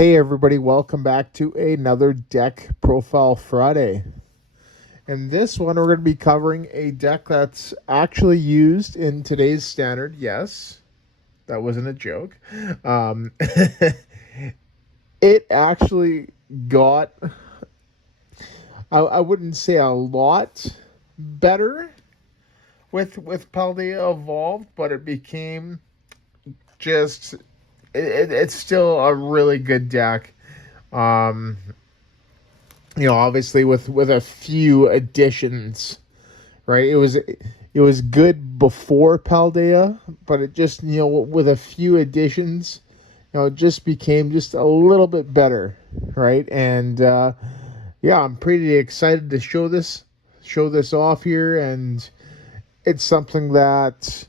Hey everybody, welcome back to another Deck Profile Friday. In this one, we're going to be covering a deck that's actually used in today's standard. Yes, that wasn't a joke. It actually got, I wouldn't say a lot better with Paldea Evolved, but it became just, it's still a really good deck. Obviously with a few additions, right? It was good before Paldea, but it just with a few additions, it just became just a little bit better, right? And yeah, I'm pretty excited to show this off here, and it's something that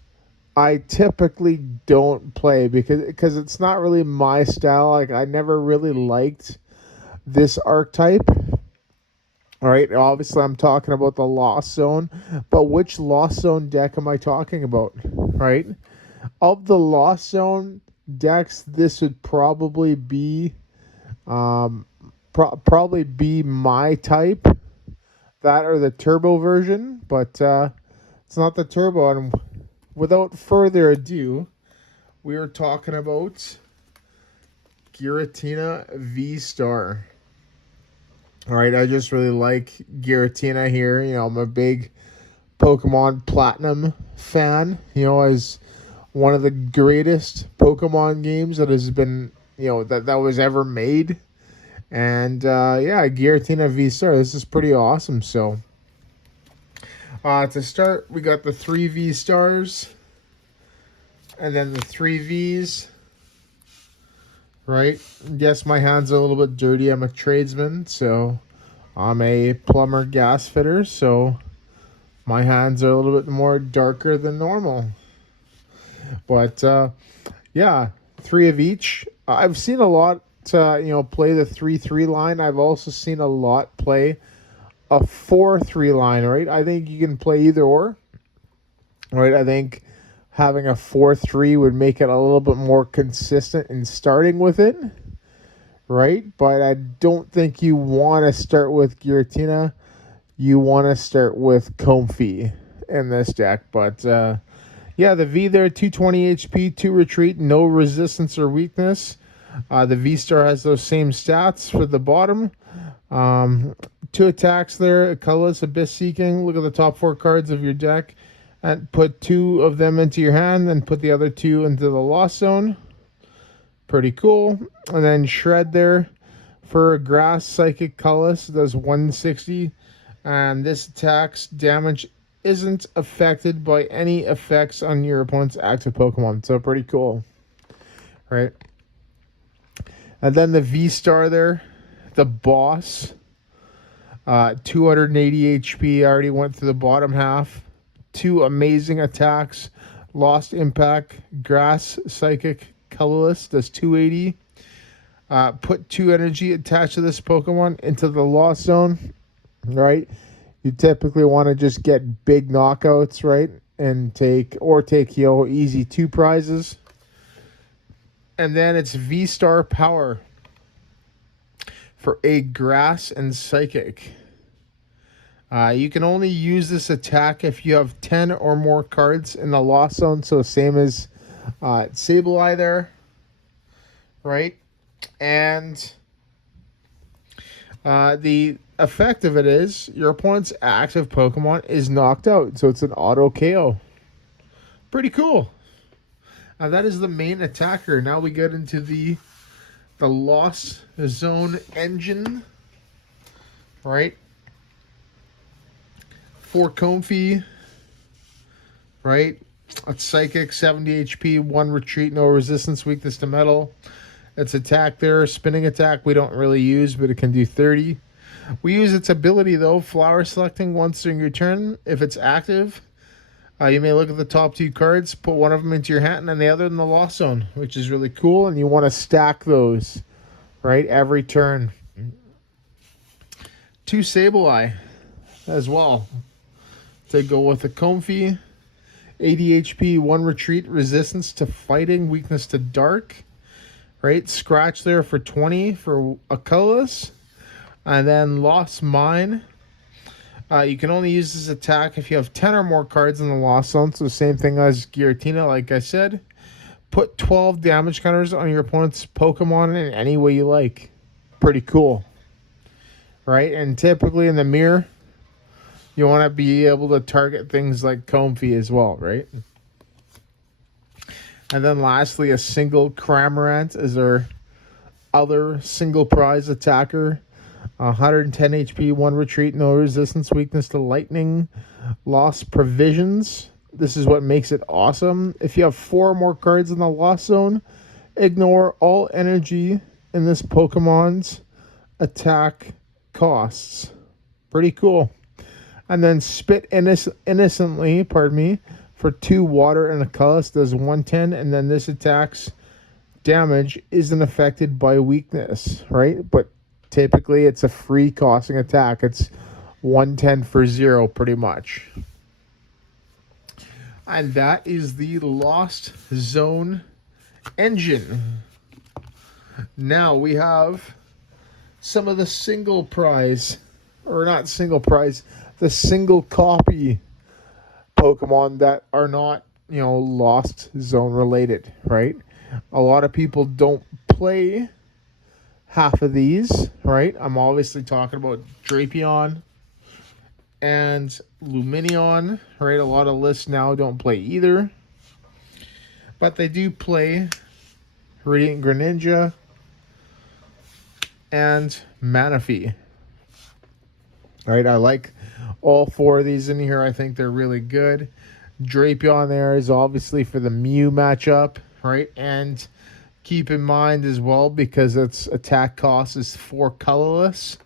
I typically don't play because it's not really my style. Like, I never really liked this archetype. All right, obviously I'm talking about the Lost Zone, but which Lost Zone deck am I talking about? Right? Of the Lost Zone decks, this would probably be probably be my type, that or the turbo version, but it's not the turbo. And without further ado, we are talking about Giratina V-Star. All right, I just really like Giratina here. I'm a big Pokemon Platinum fan. As one of the greatest Pokemon games that has been, that was ever made. And yeah, Giratina V-Star. This is pretty awesome. So to start, we got the 3 V-Stars, and then the 3 Vs. Right? Yes, my hands are a little bit dirty. I'm a tradesman, so I'm a plumber gas fitter, so my hands are a little bit more darker than normal. But yeah, 3 of each. I've seen a lot play the 3-3 line. I've also seen a lot play a 4-3 line, right? I think you can play either or. Right? I think having a 4-3 would make it a little bit more consistent in starting with it, right? But I don't think you want to start with Giratina. You want to start with Comfey in this deck. But yeah, the V there, 220 HP, 2 retreat, no resistance or weakness. The V-Star has those same stats for the bottom. 2 attacks there, colorless, abyss seeking. Look at the top 4 cards of your deck and put 2 of them into your hand, and put the other 2 into the Lost Zone. Pretty cool. And then Shred there for a grass psychic colorless, does 160, and this attack's damage isn't affected by any effects on your opponent's active Pokemon. So pretty cool, right? And then the V-Star there, the boss, 280 HP. I already went through the bottom half. 2 amazing attacks, Lost Impact, Grass Psychic, Colorless, does 280. Put 2 energy attached to this Pokemon into the Lost Zone, right? You typically want to just get big knockouts, right? And take easy 2 prizes. And then it's V-Star Power for a Grass and Psychic. You can only use this attack if you have 10 or more cards in the Lost Zone. So same as Sableeye there, right? And the effect of it is your opponent's active Pokemon is knocked out. So it's an auto KO. Pretty cool. That is the main attacker. Now we get into the Lost Zone engine, right? 4 Comfey, right? It's Psychic, 70 HP, 1 retreat, no resistance, weakness to metal. Its attack there, spinning attack, we don't really use, but it can do 30. We use its ability, though, flower selecting once during your turn. If it's active, you may look at the top 2 cards, put one of them into your hand and the other in the Lost Zone, which is really cool, and you want to stack those, right, every turn. 2 Sableeye as well. To go with a Comfey, 80 HP, 1 retreat, resistance to fighting, weakness to dark, right? Scratch there for 20 for a colorless. And then Lost Mine. You can only use this attack if you have 10 or more cards in the Lost Zone. So same thing as Giratina, like I said. Put 12 damage counters on your opponent's Pokemon in any way you like. Pretty cool. Right? And typically in the mirror, you want to be able to target things like Comfey as well, right? And then lastly, a single Cramorant is our other single prize attacker. 110 HP, 1 retreat, no resistance, weakness to lightning, lost provisions. This is what makes it awesome. If you have 4 or more cards in the Lost Zone, ignore all energy in this Pokemon's attack costs. Pretty cool. And then Spit Innocently, for 2 water and a colorless does 110, and then this attack's damage isn't affected by weakness, right? But typically, it's a free costing attack. It's 110 for 0, pretty much. And that is the Lost Zone engine. Now we have some of the single prize, or not single prize, the single copy Pokemon that are not, Lost Zone related, right? A lot of people don't play half of these, right? I'm obviously talking about Drapion and Lumineon, right? A lot of lists now don't play either, but they do play Radianf Greninja and Manaphy. Right, I like all 4 of these in here. I think they're really good. Drapion there is obviously for the Mew matchup, right? And keep in mind as well, because its attack cost is 4 colorless,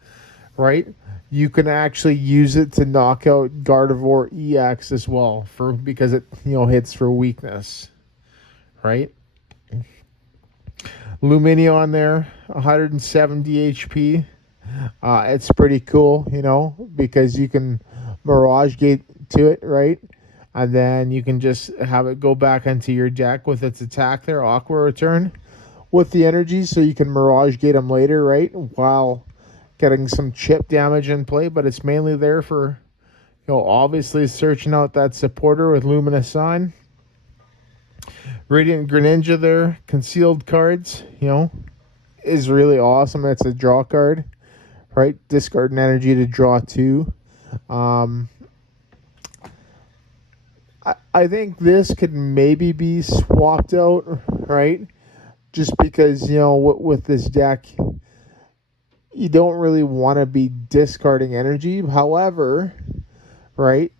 right? You can actually use it to knock out Gardevoir EX as well, because it hits for weakness, right? Lumineon there, 170 HP. It's pretty cool, because you can Mirage Gate to it, right? And then you can just have it go back into your deck with its attack there, Aqua Return, with the energy, so you can Mirage Gate them later, right? While getting some chip damage in play, but it's mainly there for, obviously searching out that supporter with Luminous Sign. Radianf Greninja there, concealed cards, is really awesome. It's a draw card, right? Discard an energy to draw 2. I think this could maybe be swapped out, right? Just because, with this deck, you don't really want to be discarding energy. However, right,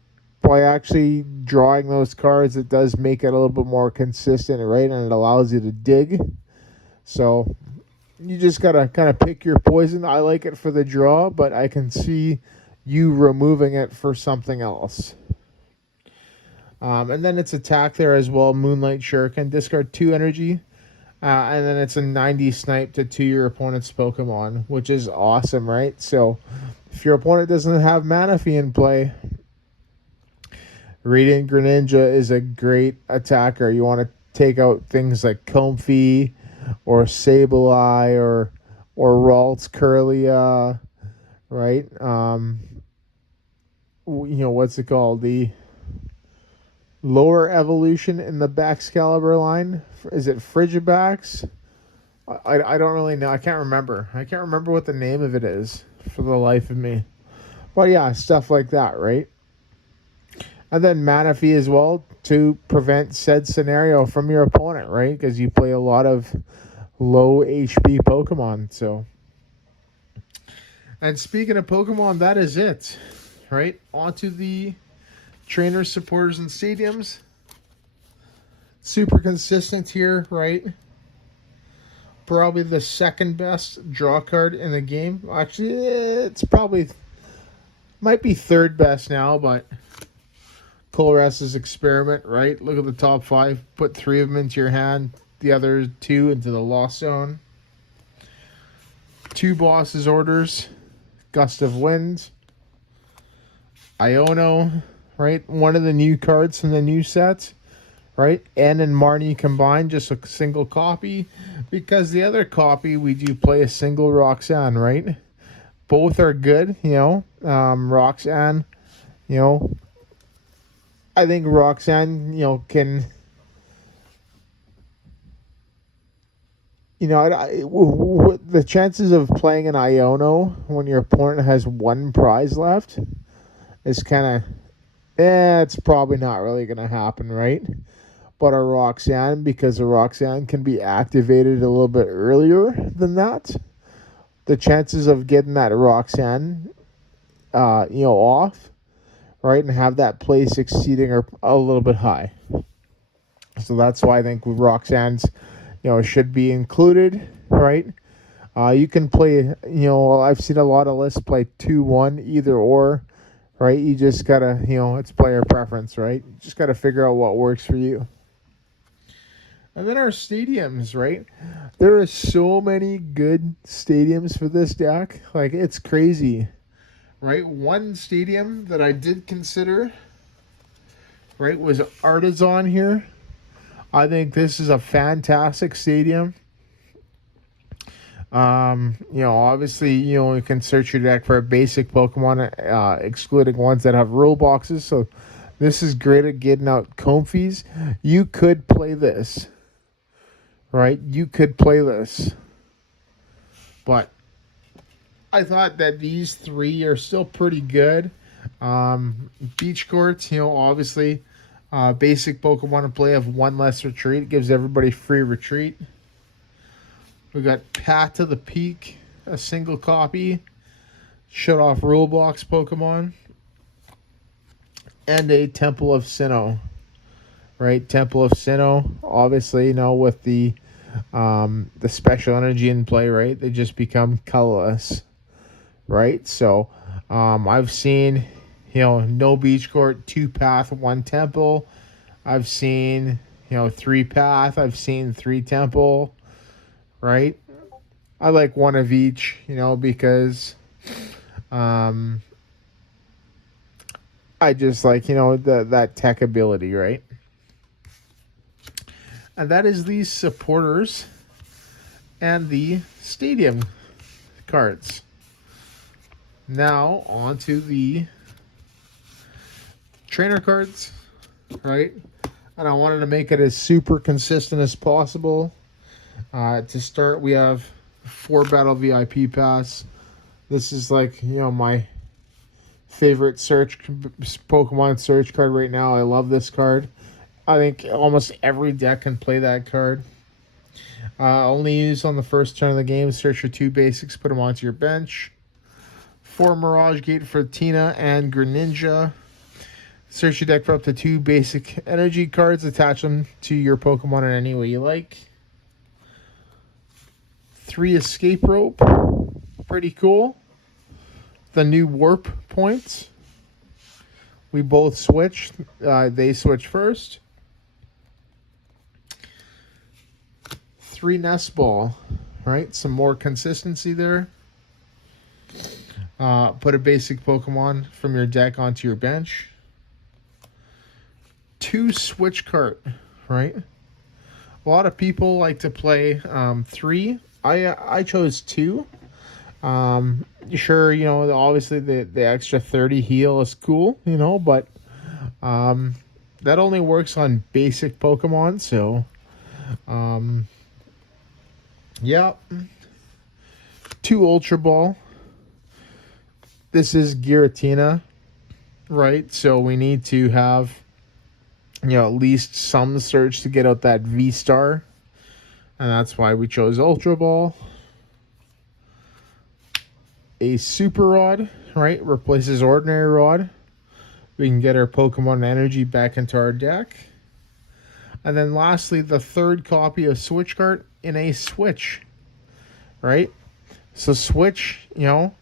by actually drawing those cards, it does make it a little bit more consistent, right? And it allows you to dig. So you just got to kind of pick your poison. I like it for the draw, but I can see you removing it for something else. And then its attack there as well, Moonlight Shuriken. Discard 2 energy. And then it's a 90 snipe to your opponent's Pokemon, which is awesome, right? So if your opponent doesn't have Manaphy in play, Radianf Greninja is a great attacker. You want to take out things like Comfey or Sableeye or Ralts Curlia, right? What's it called? The lower evolution in the Baxcalibur line. Is it Frigibax? I don't really know. I can't remember. I can't remember what the name of it is for the life of me. But yeah, stuff like that, right? And then Manaphy as well to prevent said scenario from your opponent, right? Because you play a lot of low HP Pokemon. So, and speaking of Pokemon, that is it, right? Onto the trainers, supporters, and stadiums. Super consistent here, right? Probably the second best draw card in the game. Actually, it's probably might be third best now, but Colress's experiment, right? Look at the top 5. Put 3 of them into your hand, the other 2 into the Lost Zone. 2 bosses orders, Gust of Wind, Iono, right? One of the new cards from the new set, right? N and Marnie combined, just a single copy, because the other copy we do play a single Roxanne, right? Both are good, you know. Roxanne, you know, I think Roxanne, you know, can, you know, the chances of playing an Iono when your opponent has one prize left is kind of, it's probably not really going to happen, right? But a Roxanne, because a Roxanne can be activated a little bit earlier than that, the chances of getting that Roxanne, you know, off, right, and have that play succeeding are a little bit high. So that's why I think Roxanne's, you know, should be included, right? You can play, you know, I've seen a lot of lists play 2-1, either or, right? You just gotta, you know, it's player preference, right? You just gotta figure out what works for you. And then our stadiums, right? There are so many good stadiums for this deck. Like, it's crazy, right? One stadium that I did consider, right, was Artisan here. I think this is a fantastic stadium. You know, obviously, you know, you can search your deck for a basic Pokemon, excluding ones that have rule boxes. So this is great at getting out Comfeys. You could play this, right? You could play this. But I thought that these three are still pretty good. Beach Courts, you know, obviously, basic Pokemon to play have one less retreat. It gives everybody free retreat. We got Path to the Peak, a single copy, shut off rule box Pokemon, and a Temple of Sinnoh, right? Temple of Sinnoh, obviously, you know, with the special energy in play, right? They just become colorless, right? So, I've seen, you know, no Beach Court, 2 Path, 1 Temple. I've seen, you know, 3 Path. I've seen 3 Temple. Right? I like one of each, you know, because I just like, you know, that tech ability, right? And that is the supporters and the stadium cards. Now, on to the trainer cards, right? And I wanted to make it as super consistent as possible. To start, we have 4 Battle VIP Pass. This is like, you know, my favorite Pokemon search card right now. I love this card. I think almost every deck can play that card. Only used on the first turn of the game. Search for 2 basics, put them onto your bench. 4 Mirage Gate for Tina and Greninja. Search your deck for up to 2 basic energy cards. Attach them to your Pokemon in any way you like. 3 Escape Rope. Pretty cool. The new Warp points. We both switched. They switched first. 3 Nest Ball. Right? Some more consistency there. Put a basic Pokemon from your deck onto your bench. 2 Switch Cart. Right? A lot of people like to play 3. I chose 2. Sure, you know, obviously the extra 30 heal is cool, you know, but that only works on basic Pokemon, so yeah. 2 Ultra Ball. This is Giratina, right? So we need to have, you know, at least some search to get out that V-Star. And that's why we chose Ultra Ball. A Super Rod, right? Replaces Ordinary Rod. We can get our Pokemon energy back into our deck. And then lastly, the 3rd copy of Switch Cart in a Switch, right? So Switch, you know,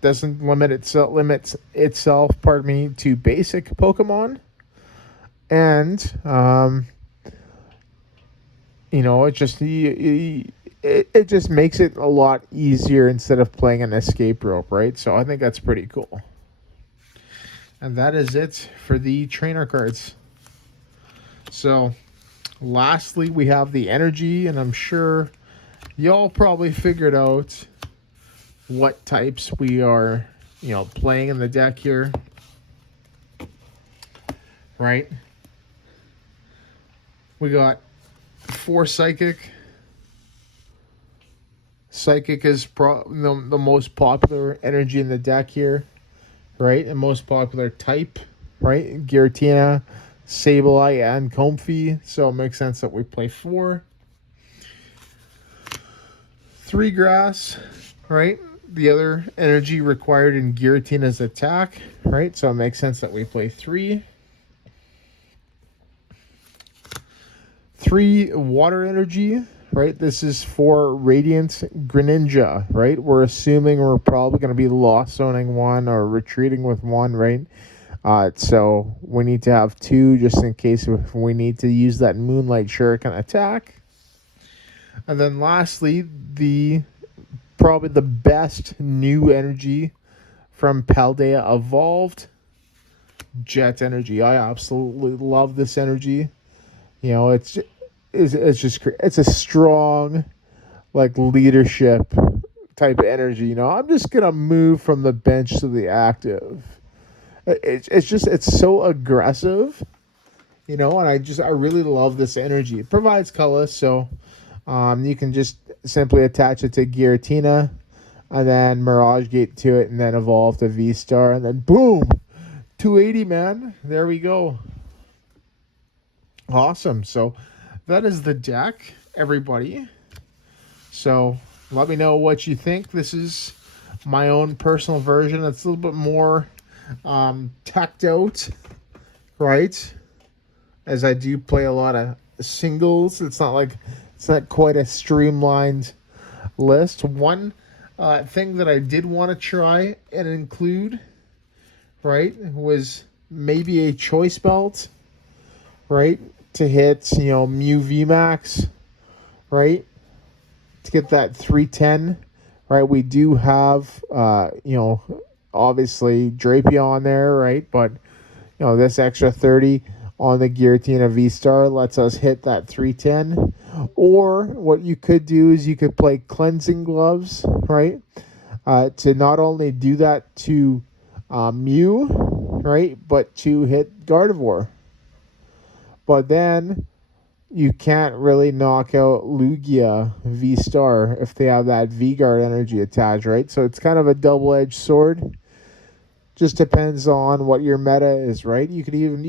doesn't limits itself, to basic Pokemon. And, you know, it just makes it a lot easier instead of playing an escape rope, right? So I think that's pretty cool. And that is it for the trainer cards. So lastly, we have the energy, and I'm sure y'all probably figured out what types we are, playing in the deck here, right? We got 4 Psychic. Psychic is the most popular energy in the deck here, right? And most popular type, right? Giratina, Sableeye, and Comfey. So it makes sense that we play 4. 3 Grass, right? The other energy required in Giratina's attack, right? So it makes sense that we play 3. 3 Water energy, right? This is for Radianf Greninja, right? We're assuming we're probably going to be lost zoning 1 or retreating with 1, right? So we need to have 2 just in case if we need to use that Moonlight Shuriken attack. And then lastly, probably the best new energy from Paldea Evolved, Jet energy. I absolutely love this energy. It's a strong, like, leadership type of energy. I'm just gonna move from the bench to the active. It's so aggressive, and I really love this energy. It provides color, so you can just simply attach it to Giratina, and then Mirage Gate to it, and then evolve to V-Star, and then boom, 280, man. There we go. Awesome. So that is the deck, everybody. So let me know what you think. This is my own personal version. It's a little bit more teched out, right? As I do play a lot of singles. It's not quite a streamlined list. One thing that I did want to try and include, right, was maybe a choice belt, right, to hit, Mew VMAX, right, to get that 310, right. We do have, obviously Drapion there, right, but, this extra 30 on the Giratina VStar lets us hit that 310. Or what you could do is you could play Cleansing Gloves, right, to not only do that to Mew, right, but to hit Gardevoir. But then you can't really knock out Lugia V-Star if they have that V-Guard energy attached, right? So it's kind of a double-edged sword. Just depends on what your meta is, right? You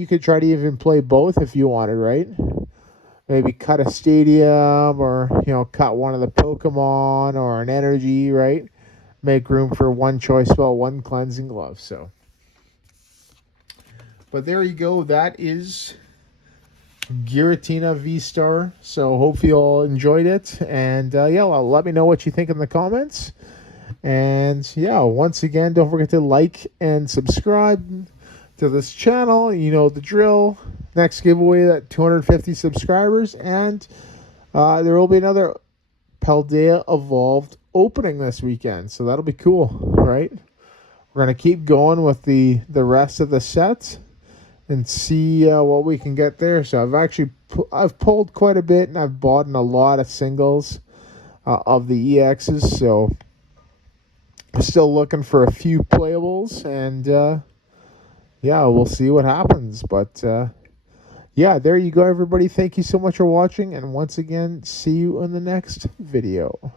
could try to even play both if you wanted, right? Maybe cut a stadium, or cut one of the Pokemon or an energy, right? Make room for 1 choice spell, 1 cleansing glove. So, but there you go. That is Giratina V-Star. So hopefully you all enjoyed it, and let me know what you think in the comments. And once again, don't forget to like and subscribe to this channel. You know the drill. Next giveaway at 250 subscribers, and there will be another Paldea Evolved opening this weekend, so that'll be cool, right? We're gonna keep going with the rest of the set and see what we can get there. So I've pulled quite a bit, and I've bought in a lot of singles of the EXs. So I'm still looking for a few playables, and we'll see what happens. But there you go, everybody. Thank you so much for watching, and once again, see you in the next video.